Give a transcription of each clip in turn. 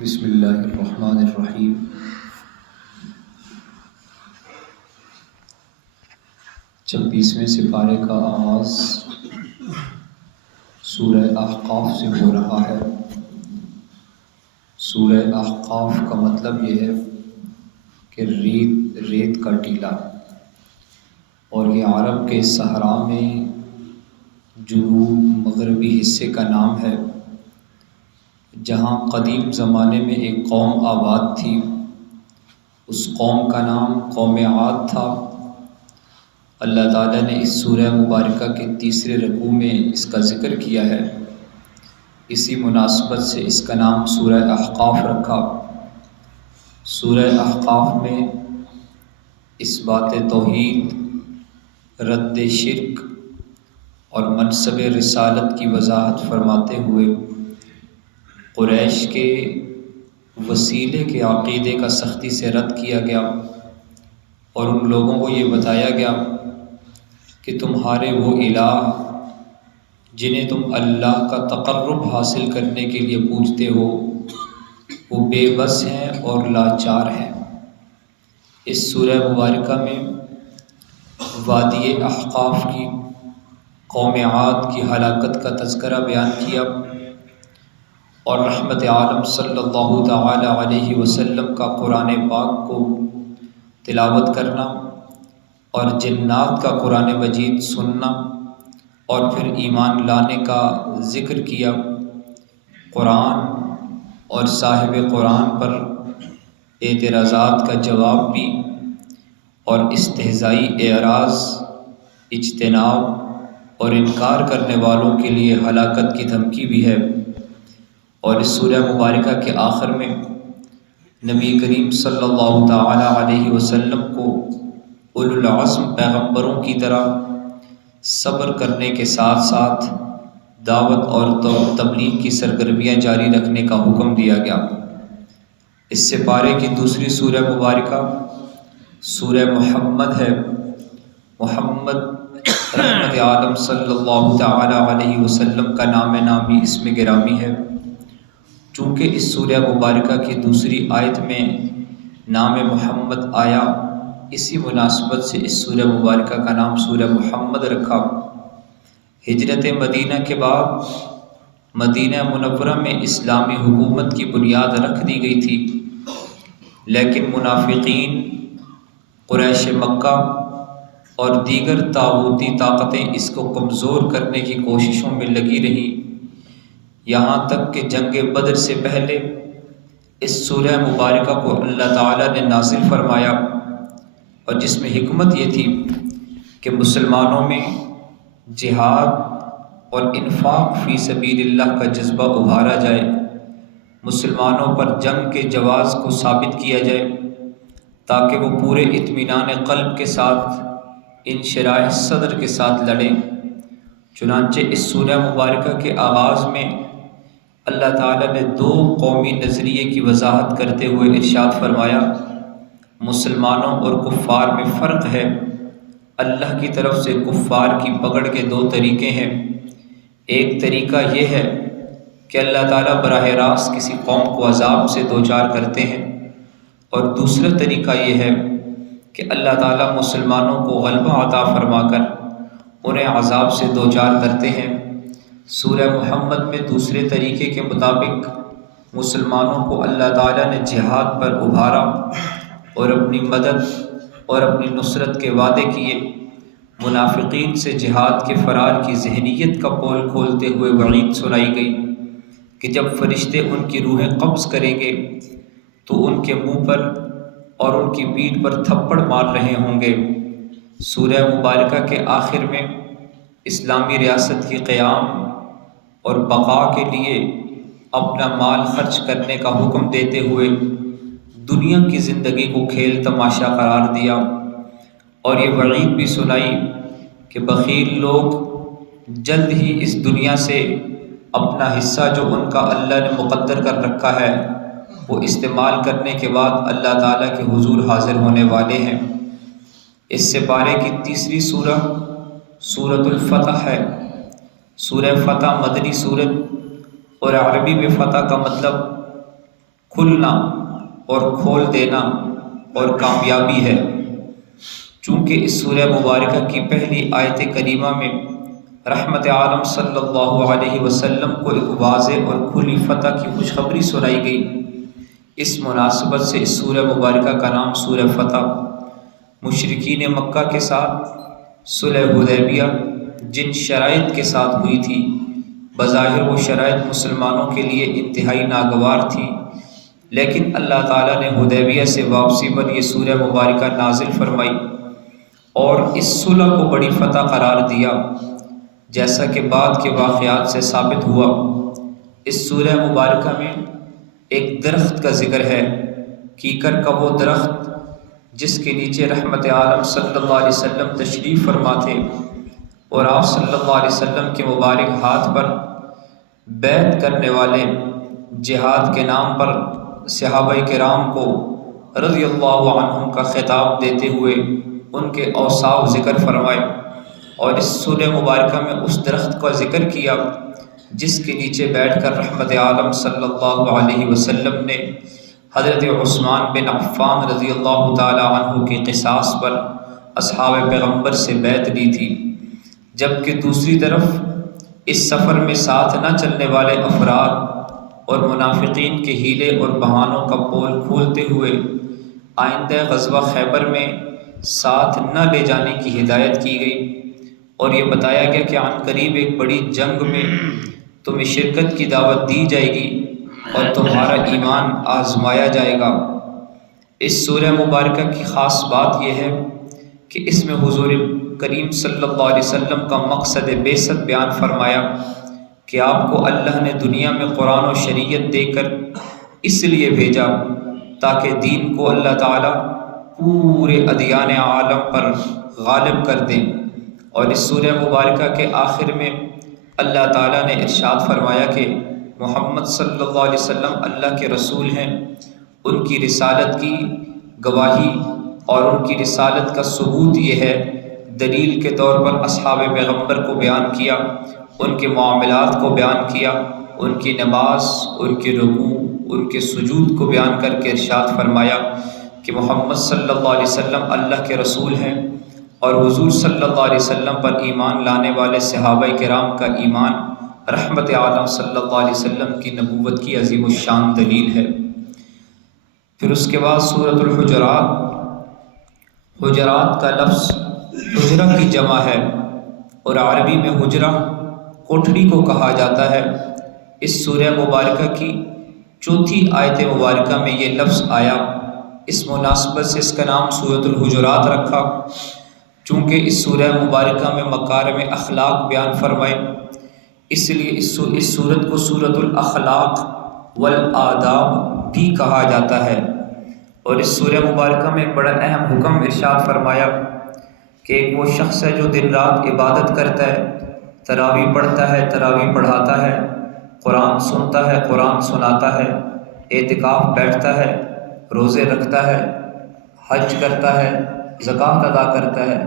بسم اللہ الرحمن الرحیم۔ 26ویں سپارے کا آغاز سورہ احقاف سے ہو رہا ہے۔ سورہ احقاف کا مطلب یہ ہے کہ ریت کا ٹیلا، اور یہ عرب کے صحرا میں جنوب مغربی حصے کا نام ہے، جہاں قدیم زمانے میں ایک قوم آباد تھی۔ اس قوم کا نام قوم عاد تھا۔ اللہ تعالیٰ نے اس سورہ مبارکہ کے تیسرے رکوع میں اس کا ذکر کیا ہے، اسی مناسبت سے اس کا نام سورہ احقاف رکھا۔ سورہ احقاف میں اثبات توحید، رد شرک اور منصب رسالت کی وضاحت فرماتے ہوئے قریش کے وسیلے کے عقیدے کا سختی سے رد کیا گیا، اور ان لوگوں کو یہ بتایا گیا کہ تمہارے وہ الہ جنہیں تم اللہ کا تقرب حاصل کرنے کے لیے پوجتے ہو، وہ بے بس ہیں اور لاچار ہیں۔ اس سورہ مبارکہ میں وادی احقاف کی قوم عاد کی ہلاکت کا تذکرہ بیان کیا، اور رحمت عالم صلی اللہ تعالی علیہ وسلم کا قرآن پاک کو تلاوت کرنا اور جنات کا قرآن مجید سننا اور پھر ایمان لانے کا ذکر کیا۔ قرآن اور صاحب قرآن پر اعتراضات کا جواب بھی، اور استہزائی اعراض، اجتناب اور انکار کرنے والوں کے لیے ہلاکت کی دھمکی بھی ہے۔ اور اس سورہ مبارکہ کے آخر میں نبی کریم صلی اللہ تعالی علیہ وسلم کو اولو العزم پیغمبروں کی طرح صبر کرنے کے ساتھ ساتھ دعوت اور تبلیغ کی سرگرمیاں جاری رکھنے کا حکم دیا گیا۔ اس سپارے کی دوسری سورہ مبارکہ سورہ محمد ہے۔ محمد رحمت عالم صلی اللہ تعالی علیہ وسلم کا نام نامی اس میں گرامی ہے۔ چونکہ اس سورہ مبارکہ کی دوسری آیت میں نام محمد آیا، اسی مناسبت سے اس سورہ مبارکہ کا نام سورہ محمد رکھا۔ ہجرت مدینہ کے بعد مدینہ منورہ میں اسلامی حکومت کی بنیاد رکھ دی گئی تھی، لیکن منافقین، قریش مکہ اور دیگر طاغوتی طاقتیں اس کو کمزور کرنے کی کوششوں میں لگی رہیں، یہاں تک کہ جنگ بدر سے پہلے اس سورہ مبارکہ کو اللہ تعالیٰ نے نازل فرمایا، اور جس میں حکمت یہ تھی کہ مسلمانوں میں جہاد اور انفاق فی سبیل اللہ کا جذبہ ابھارا جائے، مسلمانوں پر جنگ کے جواز کو ثابت کیا جائے، تاکہ وہ پورے اطمینان قلب کے ساتھ، انشراح صدر کے ساتھ لڑیں۔ چنانچہ اس سورہ مبارکہ کے آغاز میں اللہ تعالیٰ نے دو قومی نظریے کی وضاحت کرتے ہوئے ارشاد فرمایا، مسلمانوں اور کفار میں فرق ہے۔ اللہ کی طرف سے کفار کی پکڑ کے دو طریقے ہیں۔ ایک طریقہ یہ ہے کہ اللہ تعالیٰ براہ راست کسی قوم کو عذاب سے دوچار کرتے ہیں، اور دوسرا طریقہ یہ ہے کہ اللہ تعالیٰ مسلمانوں کو غلبہ عطا فرما کر انہیں عذاب سے دوچار کرتے ہیں۔ سورہ محمد میں دوسرے طریقے کے مطابق مسلمانوں کو اللہ تعالیٰ نے جہاد پر ابھارا اور اپنی مدد اور اپنی نصرت کے وعدے کیے۔ منافقین سے جہاد کے فرار کی ذہنیت کا پول کھولتے ہوئے وعید سنائی گئی کہ جب فرشتے ان کی روحیں قبض کریں گے تو ان کے منہ پر اور ان کی پیٹھ پر تھپڑ مار رہے ہوں گے۔ سورہ مبارکہ کے آخر میں اسلامی ریاست کی قیام اور بقا کے لیے اپنا مال خرچ کرنے کا حکم دیتے ہوئے دنیا کی زندگی کو کھیل تماشا قرار دیا، اور یہ وعید بھی سنائی کہ بخیل لوگ جلد ہی اس دنیا سے اپنا حصہ جو ان کا اللہ نے مقدر کر رکھا ہے وہ استعمال کرنے کے بعد اللہ تعالیٰ کے حضور حاضر ہونے والے ہیں۔ اس سپارے کی تیسری سورہ سورۃ الفتح ہے۔ سورہ فتح مدنی سورت، اور عربی میں فتح کا مطلب کھلنا اور کھول دینا اور کامیابی ہے۔ چونکہ اس سورہ مبارکہ کی پہلی آیت کریمہ میں رحمت عالم صلی اللہ علیہ وسلم کو ایک واضح اور کھلی فتح کی خوشخبری سنائی گئی، اس مناسبت سے اس سورہ مبارکہ کا نام سورہ فتح مشرکین مکہ کے ساتھ صلح حدیبیہ جن شرائط کے ساتھ ہوئی تھی، بظاہر وہ شرائط مسلمانوں کے لیے انتہائی ناگوار تھی، لیکن اللہ تعالیٰ نے حدیبیہ سے واپسی پر یہ سورہ مبارکہ نازل فرمائی اور اس صلح کو بڑی فتح قرار دیا، جیسا کہ بعد کے واقعات سے ثابت ہوا۔ اس سورہ مبارکہ میں ایک درخت کا ذکر ہے، کیکر کا وہ درخت جس کے نیچے رحمت عالم صلی اللہ علیہ وسلم تشریف فرما تھے، اور آپ صلی اللہ علیہ وسلم کے مبارک ہاتھ پر بیعت کرنے والے جہاد کے نام پر صحابہ کرام کو رضی اللہ عنہم کا خطاب دیتے ہوئے ان کے اوصاف ذکر فرمائے، اور اس سورہ مبارکہ میں اس درخت کا ذکر کیا جس کے نیچے بیٹھ کر رحمت عالم صلی اللہ علیہ وسلم نے حضرت عثمان بن عفان رضی اللہ تعالی عنہ کے قصاص پر اصحاب پیغمبر سے بیعت لی تھی، جبکہ دوسری طرف اس سفر میں ساتھ نہ چلنے والے افراد اور منافقین کے ہیلے اور بہانوں کا پول کھولتے ہوئے آئندہ غزوہ خیبر میں ساتھ نہ لے جانے کی ہدایت کی گئی، اور یہ بتایا گیا کہ عن قریب ایک بڑی جنگ میں تمہیں شرکت کی دعوت دی جائے گی اور تمہارا ایمان آزمایا جائے گا۔ اس سورہ مبارکہ کی خاص بات یہ ہے کہ اس میں حضور کریم صلی اللہ علیہ وسلم کا مقصد بعثت بیان فرمایا کہ آپ کو اللہ نے دنیا میں قرآن و شریعت دے کر اس لیے بھیجا تاکہ دین کو اللہ تعالیٰ پورے ادیان عالم پر غالب کر دیں۔ اور اس سورہ مبارکہ کے آخر میں اللہ تعالیٰ نے ارشاد فرمایا کہ محمد صلی اللہ علیہ وسلم اللہ کے رسول ہیں، ان کی رسالت کی گواہی اور ان کی رسالت کا ثبوت یہ ہے، دلیل کے طور پر اصحاب پیغمبر کو بیان کیا، ان کے معاملات کو بیان کیا، ان کی نماز، ان کے رکوع، ان کے سجود کو بیان کر کے ارشاد فرمایا کہ محمد صلی اللہ علیہ وسلم اللہ کے رسول ہیں، اور حضور صلی اللہ علیہ وسلم پر ایمان لانے والے صحابہ کرام کا ایمان رحمت عالم صلی اللہ علیہ وسلم کی نبوت کی عظیم الشان دلیل ہے۔ پھر اس کے بعد سورۃ الحجرات، حجرات کا لفظ حجرہ کی جمع ہے اور عربی میں حجرہ کوٹھڑی کو کہا جاتا ہے۔ اس سورہ مبارکہ کی چوتھی آیت مبارکہ میں یہ لفظ آیا، اس مناسبت سے اس کا نام سورۃ الحجرات رکھا، چونکہ اس سورہ مبارکہ میں مکارم اخلاق بیان فرمائے، اس لیے اس سورت کو سورۃ الاخلاق والآداب بھی کہا جاتا ہے۔ اور اس سورہ مبارکہ میں ایک بڑا اہم حکم ارشاد فرمایا کہ ایک وہ شخص ہے جو دن رات عبادت کرتا ہے، تراویح پڑھتا ہے، تراویح پڑھاتا ہے، قرآن سنتا ہے، قرآن سناتا ہے، اعتکاف بیٹھتا ہے، روزے رکھتا ہے، حج کرتا ہے، زکوٰۃ ادا کرتا ہے،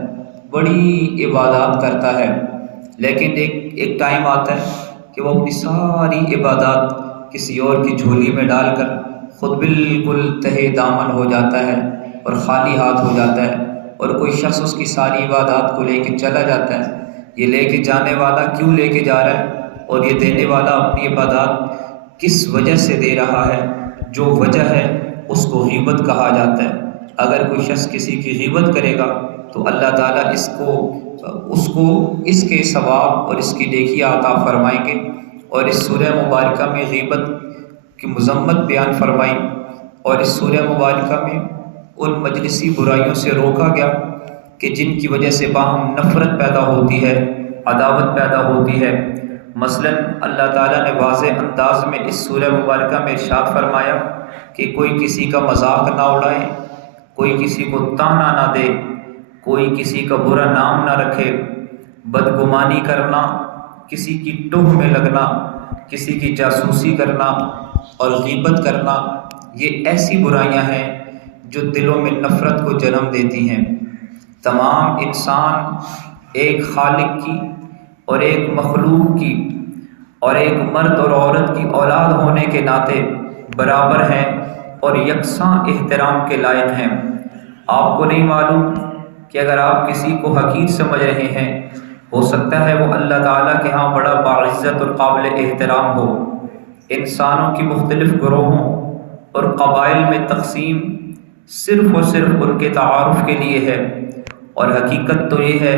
بڑی عبادات کرتا ہے، لیکن ایک ٹائم آتا ہے کہ وہ اپنی ساری عبادات کسی اور کی جھولی میں ڈال کر خود بالکل تہے دامن ہو جاتا ہے اور خالی ہاتھ ہو جاتا ہے، اور کوئی شخص اس کی ساری عبادات کو لے کے چلا جاتا ہے۔ یہ لے کے جانے والا کیوں لے کے جا رہا ہے اور یہ دینے والا اپنی عبادات کس وجہ سے دے رہا ہے، جو وجہ ہے اس کو غیبت کہا جاتا ہے۔ اگر کوئی شخص کسی کی غیبت کرے گا تو اللہ تعالیٰ اس کو اس کے ثواب اور اس کی نیکی عطا فرمائیں گے۔ اور اس سورہ مبارکہ میں غیبت کی مذمت بیان فرمائی، اور اس سورہ مبارکہ میں ان مجلسی برائیوں سے روکا گیا کہ جن کی وجہ سے باہم نفرت پیدا ہوتی ہے، عداوت پیدا ہوتی ہے۔ مثلاً اللہ تعالیٰ نے واضح انداز میں اس سورہ مبارکہ میں ارشاد فرمایا کہ کوئی کسی کا مذاق نہ اڑائے، کوئی کسی کو طعنہ نہ دے، کوئی کسی کا برا نام نہ رکھے، بدگمانی کرنا، کسی کی ٹوہ میں لگنا، کسی کی جاسوسی کرنا اور غیبت کرنا، یہ ایسی برائیاں ہیں جو دلوں میں نفرت کو جنم دیتی ہیں۔ تمام انسان ایک خالق کی اور ایک مخلوق کی اور ایک مرد اور عورت کی اولاد ہونے کے ناطے برابر ہیں اور یکساں احترام کے لائق ہیں۔ آپ کو نہیں معلوم کہ اگر آپ کسی کو حقیر سمجھ رہے ہیں، ہو سکتا ہے وہ اللہ تعالیٰ کے ہاں بڑا باعزت اور قابل احترام ہو۔ انسانوں کی مختلف گروہوں اور قبائل میں تقسیم صرف اور صرف ان کے تعارف کے لیے ہے، اور حقیقت تو یہ ہے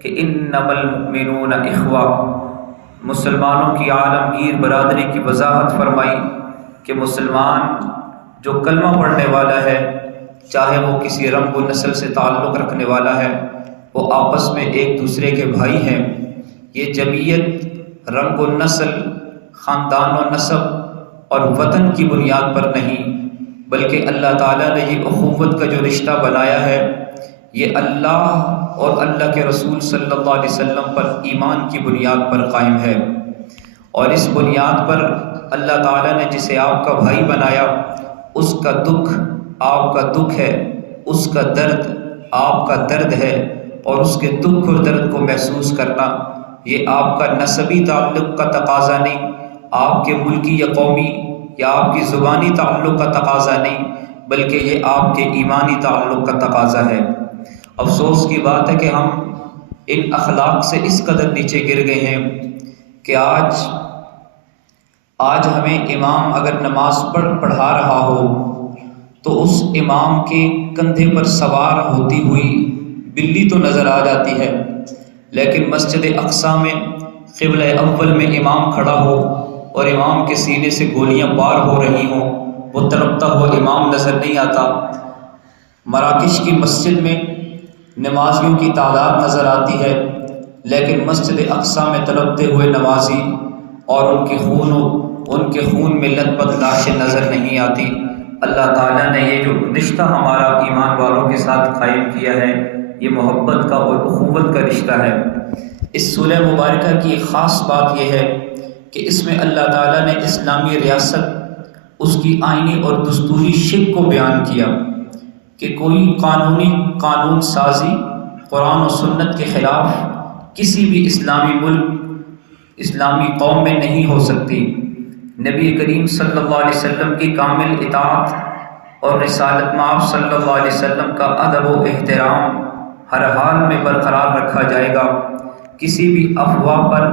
کہ انما المؤمنون اخوہ، مسلمانوں کی عالمگیر برادری کی وضاحت فرمائی کہ مسلمان جو کلمہ پڑھنے والا ہے، چاہے وہ کسی رنگ و نسل سے تعلق رکھنے والا ہے، وہ آپس میں ایک دوسرے کے بھائی ہیں۔ یہ جمعیت رنگ و نسل، خاندان و نسب اور وطن کی بنیاد پر نہیں، بلکہ اللہ تعالیٰ نے یہ اخوت کا جو رشتہ بنایا ہے، یہ اللہ اور اللہ کے رسول صلی اللہ علیہ وسلم پر ایمان کی بنیاد پر قائم ہے۔ اور اس بنیاد پر اللہ تعالیٰ نے جسے آپ کا بھائی بنایا، اس کا دکھ آپ کا دکھ ہے، اس کا درد آپ کا درد ہے، اور اس کے دکھ اور درد کو محسوس کرنا یہ آپ کا نسبی تعلق کا تقاضا نہیں، آپ کے ملکی یا قومی یا آپ کی زبانی تعلق کا تقاضا نہیں، بلکہ یہ آپ کے ایمانی تعلق کا تقاضا ہے۔ افسوس کی بات ہے کہ ہم ان اخلاق سے اس قدر نیچے گر گئے ہیں کہ آج ہمیں امام اگر نماز پڑھا رہا ہو تو اس امام کے کندھے پر سوار ہوتی ہوئی بلی تو نظر آ جاتی ہے، لیکن مسجد اقصیٰ میں قبلہ اول میں امام کھڑا ہو اور امام کے سینے سے گولیاں بار ہو رہی ہوں، وہ تڑپتا ہوا امام نظر نہیں آتا۔ مراکش کی مسجد میں نمازیوں کی تعداد نظر آتی ہے، لیکن مسجد اقصیٰ میں تڑپتے ہوئے نمازی اور ان کے خون میں لت پت لاشیں نظر نہیں آتی۔ اللہ تعالیٰ نے یہ جو رشتہ ہمارا ایمان والوں کے ساتھ قائم کیا ہے، یہ محبت کا اور اخوت کا رشتہ ہے۔ اس سورہ مبارکہ کی ایک خاص بات یہ ہے کہ اس میں اللہ تعالیٰ نے اسلامی ریاست، اس کی آئینی اور دستوری شک کو بیان کیا کہ کوئی قانون سازی قرآن و سنت کے خلاف کسی بھی اسلامی ملک، اسلامی قوم میں نہیں ہو سکتی۔ نبی کریم صلی اللہ علیہ وسلم کی کامل اطاعت اور رسالت مآب صلی اللہ علیہ وسلم کا ادب و احترام ہر حال میں برقرار رکھا جائے گا۔ کسی بھی افواہ پر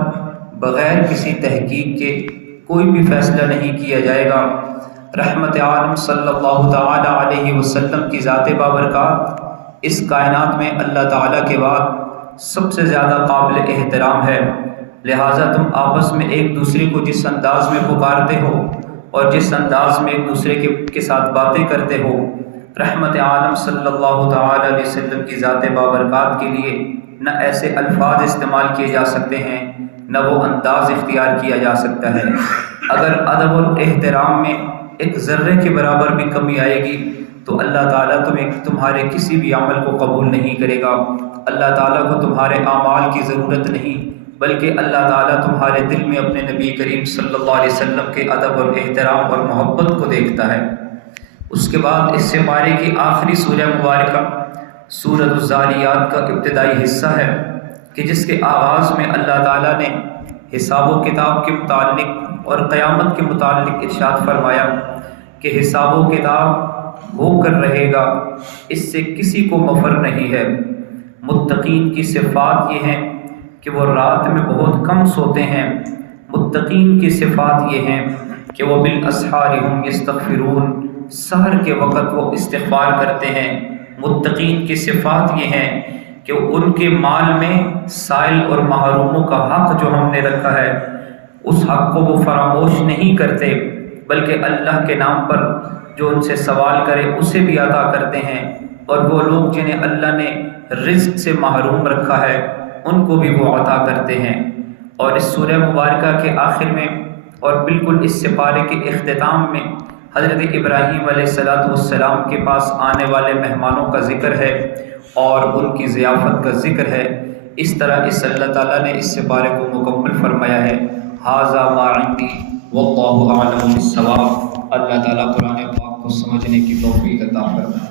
بغیر کسی تحقیق کے کوئی بھی فیصلہ نہیں کیا جائے گا۔ رحمت عالم صلی اللہ تعالی علیہ وسلم کی ذات بابرکات اس کائنات میں اللہ تعالیٰ کے بعد سب سے زیادہ قابل احترام ہے، لہٰذا تم آپس میں ایک دوسرے کو جس انداز میں پکارتے ہو اور جس انداز میں ایک دوسرے کے ساتھ باتیں کرتے ہو، رحمت عالم صلی اللہ تعالی علیہ وسلم کی ذات بابرکات کے لیے نہ ایسے الفاظ استعمال کیے جا سکتے ہیں، نہ وہ انداز اختیار کیا جا سکتا ہے۔ اگر ادب اور احترام میں ایک ذرے کے برابر بھی کمی آئے گی تو اللہ تعالیٰ تمہارے کسی بھی عمل کو قبول نہیں کرے گا۔ اللہ تعالیٰ کو تمہارے اعمال کی ضرورت نہیں، بلکہ اللہ تعالیٰ تمہارے دل میں اپنے نبی کریم صلی اللہ علیہ وسلم کے ادب اور احترام اور محبت کو دیکھتا ہے۔ اس کے بعد اس سپارے کی آخری سورہ مبارکہ سورۃ الذاریات کا ابتدائی حصہ ہے کہ جس کے آغاز میں اللہ تعالیٰ نے حساب و کتاب کے متعلق اور قیامت کے متعلق ارشاد فرمایا کہ حساب و کتاب ہو کر رہے گا، اس سے کسی کو مفر نہیں ہے۔ متقین کی صفات یہ ہیں کہ وہ رات میں بہت کم سوتے ہیں۔ متقین کی صفات یہ ہیں کہ وہ بالاسحار هم یستغفرون، سحر کے وقت وہ استغفار کرتے ہیں۔ متقین کی صفات یہ ہیں کہ ان کے مال میں سائل اور محروموں کا حق جو ہم نے رکھا ہے، اس حق کو وہ فراموش نہیں کرتے، بلکہ اللہ کے نام پر جو ان سے سوال کرے اسے بھی عطا کرتے ہیں، اور وہ لوگ جنہیں اللہ نے رزق سے محروم رکھا ہے ان کو بھی وہ عطا کرتے ہیں۔ اور اس سورہ مبارکہ کے آخر میں اور بالکل اس سپارے کے اختتام میں حضرت ابراہیم علیہ السلام کے پاس آنے والے مہمانوں کا ذکر ہے اور ان کی ضیافت کا ذکر ہے۔ اس طرح اس اللہ تعالیٰ نے اس سپارے کو مکمل فرمایا ہے۔ ھذا ما عندی واللہ اعلم بالصواب۔ اللہ تعالیٰ قرآن پاک کو سمجھنے کی توفیق عطا فرمائے۔